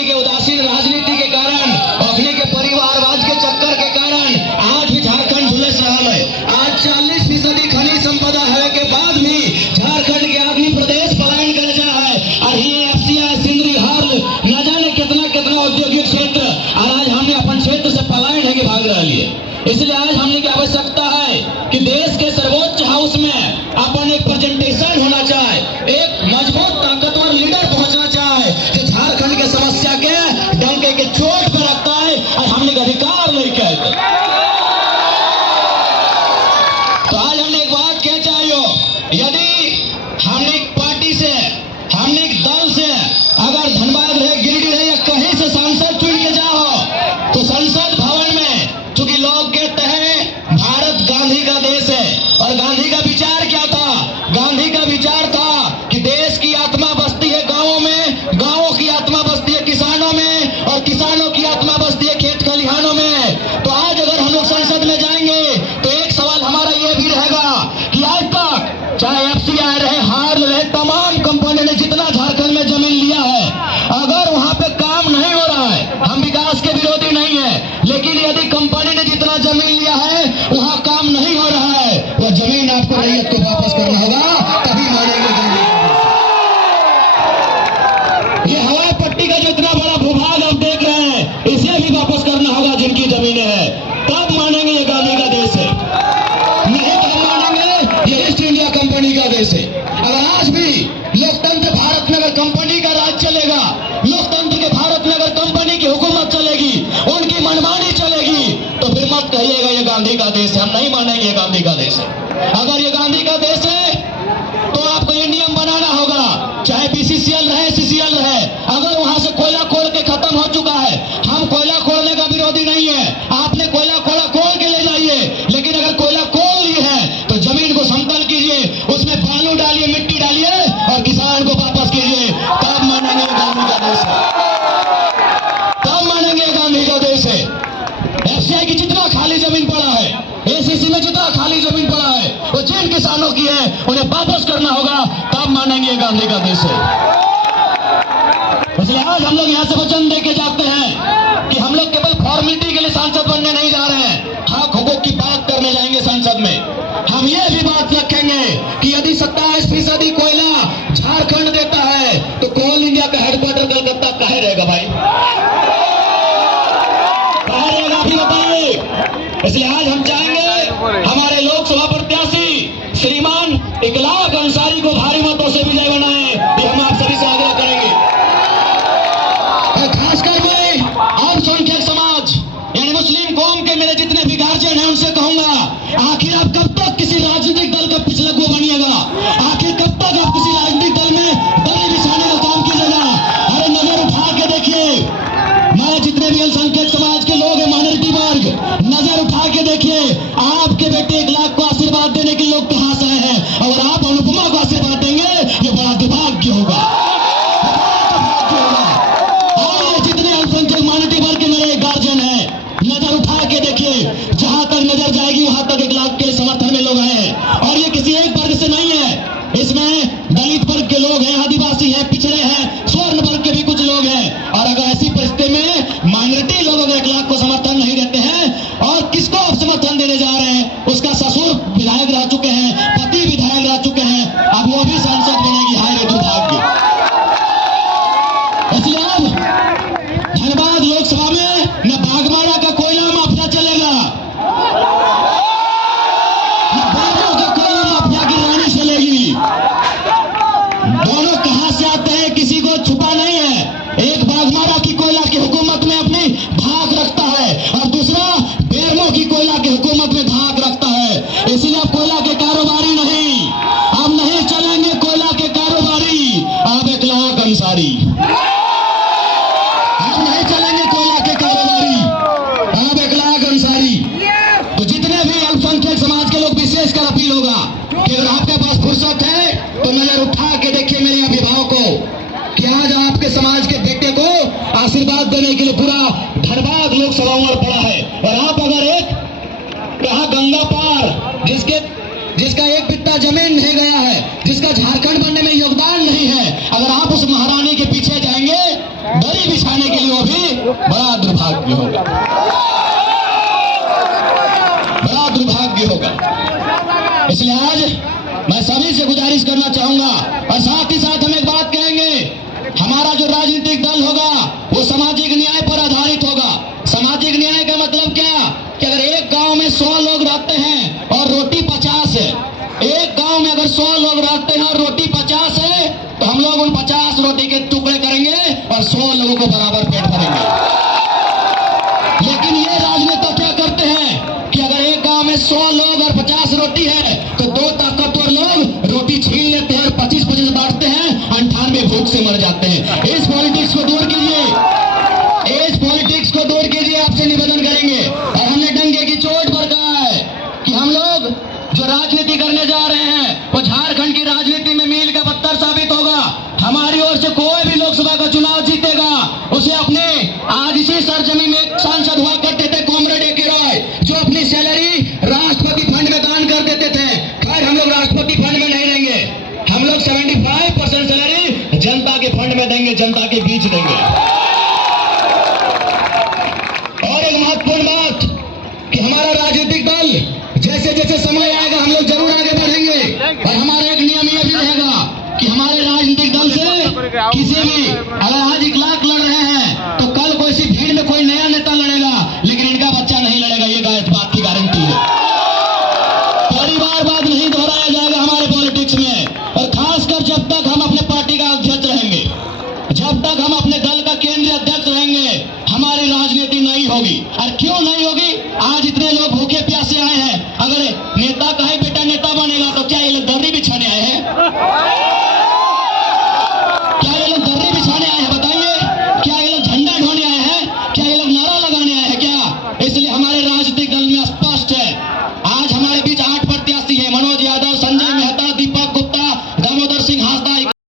के उदासीन राजनीति के कारण, अपने के परिवारवाद के चक्कर के कारण आज भी झारखंड झुलस रहा है। आज 40% खनिज संपदा है के बाद भी झारखंड के आदमी प्रदेश पलायन कर जा है। और ये एफसीआई, सिंदरी, हाल न जाने कितना औद्योगिक क्षेत्र, और आज हमने अपन क्षेत्र से पलायन है कि भाग रहा है। इसलिए आज हमने की आवश्यकता है कि देश के सर्वोच्च हाउस में अपन एक प्रेजेंटेशन होना चाहे, एक मजबूत ताकतवर लीडर पहुंचना चाहे जो झारखंड के समस्या के डंके के चोट पर रखता है और हमने का अधिकार नहीं कहते। तो आज हमने एक बात कह चाहिए, यदि हमने एक पार्टी से, हमने एक दल से अगर धनबाद रहे, गिरिडीह रहे या कहीं से सांसद चुन के जाओ तो संसद भवन में, चूंकि लोग कहते हैं भारत गांधी का देश है, और गांधी का विचार क्या था? गांधी का विचार था कि देश की आत्मा बसती है गांवों में, गांवों की आत्मा बसती है किसानों में, और किसानों की आत्मा बसती है खेत खलिहानों में। तो आज अगर हम लोग संसद में जाएंगे तो एक सवाल हमारा यह भी रहेगा कि आज तक चाहे एफसीआई रहे, हार्ल रहे, तमाम कंपनी ने जितना झारखंड में जमीन लिया है, अगर वहां पे काम नहीं हो रहा है, हम विकास के विरोधी नहीं है, लेकिन यदि कंपनी ने जितना जमीन लिया है वहां काम नहीं हो रहा है, वह जमीन आपको रैयत को वापस करना होगा, तभी मानेंगे गांधी। ये हवाई पट्टी का जो इतना बड़ा भूभाग आप देख रहे हैं, इसे भी वापस करना होगा जिनकी जमीनें हैं, तब मानेंगे ये गांधी का देश है। नहीं तो हम मानेंगे ये ईस्ट इंडिया कंपनी का देश है। अगर आज भी लोकतंत्र भारत में अगर कंपनी का राज चलेगा, लोकतंत्र के भारत में अगर कंपनी की हुकूमत चलेगी, उनकी मनमानी चलेगी, तो फिर मत कहिएगा ये गांधी का देश है। हम नहीं मानेंगे ये गांधी का देश है। अगर ये गांधी का देश है तो आपको ये नियम बनाना होगा, चाहे बीसीसीएल रहे, सीसीएल रहे, अगर वहां से कोयला खोल के खत्म हो चुका है, हम कोयला खोलने का विरोधी नहीं है, आपने कोयला खोल के ले जाइए, लेकिन अगर कोयला खोल ली है तो जमीन को समतल कीजिए, उसमें बालू डालिए, मिट्टी डालिए और किसान को वापस कीजिए, तब मानेंगे गांधी का देश है, तब मानेंगे गांधी का देश है। एफसीआई की जितना खाली जमीन पड़ा है, एसीसी में जितना खाली जमीन पड़ा है, वो जिन किसानों की है उन्हें वापस करना होगा, तब मानेंगे गांधी का देश है। इसलिए आज हम लोग यहाँ से वचन देके जाते हैं कि हम लोग केवल फॉर्मेलिटी के लिए सांसद बनने नहीं जा रहे हैं, हक हुकूक की बात करने जाएंगे संसद में। हम ये भी बात रखेंगे कि यदि 27% कोयला झारखंड देता है तो कोल इंडिया का हेडक्वार्टर कलकत्ता कहाँ रहेगा भाई? कहाँ रहेगा अभी बताइए। इसलिए आज हम चाहेंगे हमारे लोकसभा प्रत्याशी श्रीमान इकलाक अंसारी को भारी मतों से विजय बनाए, ये हम आप सभी से आग्रह करेंगे। खासकर मैं अल्पसंख्यक समाज यानी मुस्लिम कौम के मेरे जितने भी गार्जियन हैं उनसे कहूंगा, आखिर आप कब तक किसी राजनीतिक दल का पिछलग्गू बनिएगा? आखिर कब तक आप किसी राजनीतिक दल में दरी बिछाने का काम कीजिएगा? अरे नजर उठा के देखिए, हमारे जितने भी अल्पसंख्यक समाज के लोग हैं, माइनॉरिटी वर्ग, नजर उठा के देखिए, आपके बेटे इकलाक को आशीर्वाद देने के लोग कहां से आए हैं? अगर आप अनुपमा को आशीर्वाद देंगे ये बड़ा दुर्भाग्य होगा। नजर उठा के देखिए, जहां तक नजर जाएगी वहां तक इकलाक के समर्थन में लोग हैं, और ये किसी एक वर्ग से नहीं है, इसमें दलित वर्ग के लोग हैं, आदिवासी हैं, पिछड़े हैं, स्वर्ण वर्ग के भी कुछ लोग हैं। और अगर ऐसी परिस्थिति में माइनॉरिटी लोग अगर इकलाक को समर्थन नहीं देते हैं, और किसको आप समर्थन देने जा रहे हैं? उसका ससुर विधायक रह चुके हैं, पति विधायक रह चुके हैं, अब वो भी सांसद बनेगी, हाय रे दुर्भाग्य। इसलिए अब धनबाद लोकसभा में न बागमारा का कोयला माफिया चलेगा, न बोरियों का कोयला माफिया की रानी चलेगी। दोनों कहां से आते हैं किसी को छुपा नहीं है। एक बागमारा की कोयला की हुकूमत में अपनी भाग रखता है और दूसरा बेरमो की कोयला की हुकूमत में भाग रखता है। इसीलिए अब कोयला के कारोबारी नहीं, अब नहीं चलेंगे कोयला के कारोबारी, अब इकलाक अंसारी। तो जितने भी अल्पसंख्यक समाज के लोग विशेषकर अपील होगा कि अगर आपके पास फुर्सत है तो नजर उठा के देखिए मेरे अभिभावकों कि आज आपके समाज के बेटे को आशीर्वाद देने के लिए पूरा धनबाद लोकसभा उमड़ पड़ा है। और आप अगर एक कहा गंगा पार जिसका एक बित्ता जमीन नहीं गया है, जिसका झारखंड बनने में योगदान नहीं है, अगर आप उस महारानी के पीछे जाएंगे, दरी बिछाने के लिए वो भी बड़ा दुर्भाग्य होगा, बड़ा दुर्भाग्य होगा। इसलिए आज मैं सभी से गुजारिश करना चाहूंगा और साथ ही साथ हम एक बात कहेंगे, हमारा जो राजनीतिक दल होगा वो सामाजिक न्याय पर आधारित होगा। सामाजिक न्याय का मतलब क्या कि अगर एक गांव में 100 लोग रहते हैं और रोटी 50 है, एक गांव में अगर 100 लोग रहते हैं और रोटी 50 है, तो हम लोग उन 50 रोटी के टुकड़े करेंगे और 100 लोगों को बराबर पेट भरेंगे। लेकिन ये राजनेता क्या करते हैं कि अगर एक गांव में 100 लोग और 50 रोटी है तो 2 ताकतवर लोग रोटी छीन लेते हैं और 25-25 बांटते हैं, 98 भूख से मर जाते हैं। इस पॉलिटिक्स को दूर कीजिए, इस पॉलिटिक्स को दूर कीजिए, आपसे निवेदन करेंगे। और हमने डंके की चोट पर कहा है कि हम लोग जो राजनीति करने जा रहे हैं वो झारखंड की राजनीति में मील का पत्थर साबित होगा। हमारी ओर से कोई भी लोकसभा का चुनाव जीतेगा उसे अपने, आज इसी सरजमी में एक सांसद हुआ करते थे कॉमरेड ए.के. रॉय, जो अपनी सैलरी राष्ट्रपति फंड में दान कर देते थे। खैर हम लोग राष्ट्रपति फंड में नहीं देंगे, हम लोग 75% सैलरी जनता के फंड में देंगे, जनता के बीच देंगे। और एक महत्वपूर्ण बात कि हमारा राजनीतिक दल जैसे जैसे समय आएगा हम लोग जरूर आगे बढ़ेंगे। और हमारा एक नियम यह भी रहेगा कि हमारे राजनीतिक दल से किसी भी, अगर आज 1 लाख लड़ रहे हैं तो कल कोई सी भीड़ में कोई नया नेता लड़ेगा, लेकिन इनका बच्चा नहीं लड़ेगा, ये इस बात की गारंटी है। परिवारवाद नहीं दोहराया जाएगा हमारे पॉलिटिक्स में। और खासकर जब तक हम अपने पार्टी का अध्यक्ष रहेंगे, जब तक हम अपने दल का केंद्रीय अध्यक्ष रहेंगे, हमारी राजनीति नहीं होगी। और क्यों नहीं होगी? आज इतने लोग भूखे प्यासे आए हैं, अगर नेता कहे बेटा नेता बनेगा तो क्या ये लोग दर्री बिछाने आए हैं? क्या ये लोग दर्री बिछाने आए हैं? बताइए, क्या ये लोग झंडा ढोने आए हैं? क्या ये लोग नारा लगाने आए हैं क्या? इसलिए हमारे राजनीतिक दल में स्पष्ट है,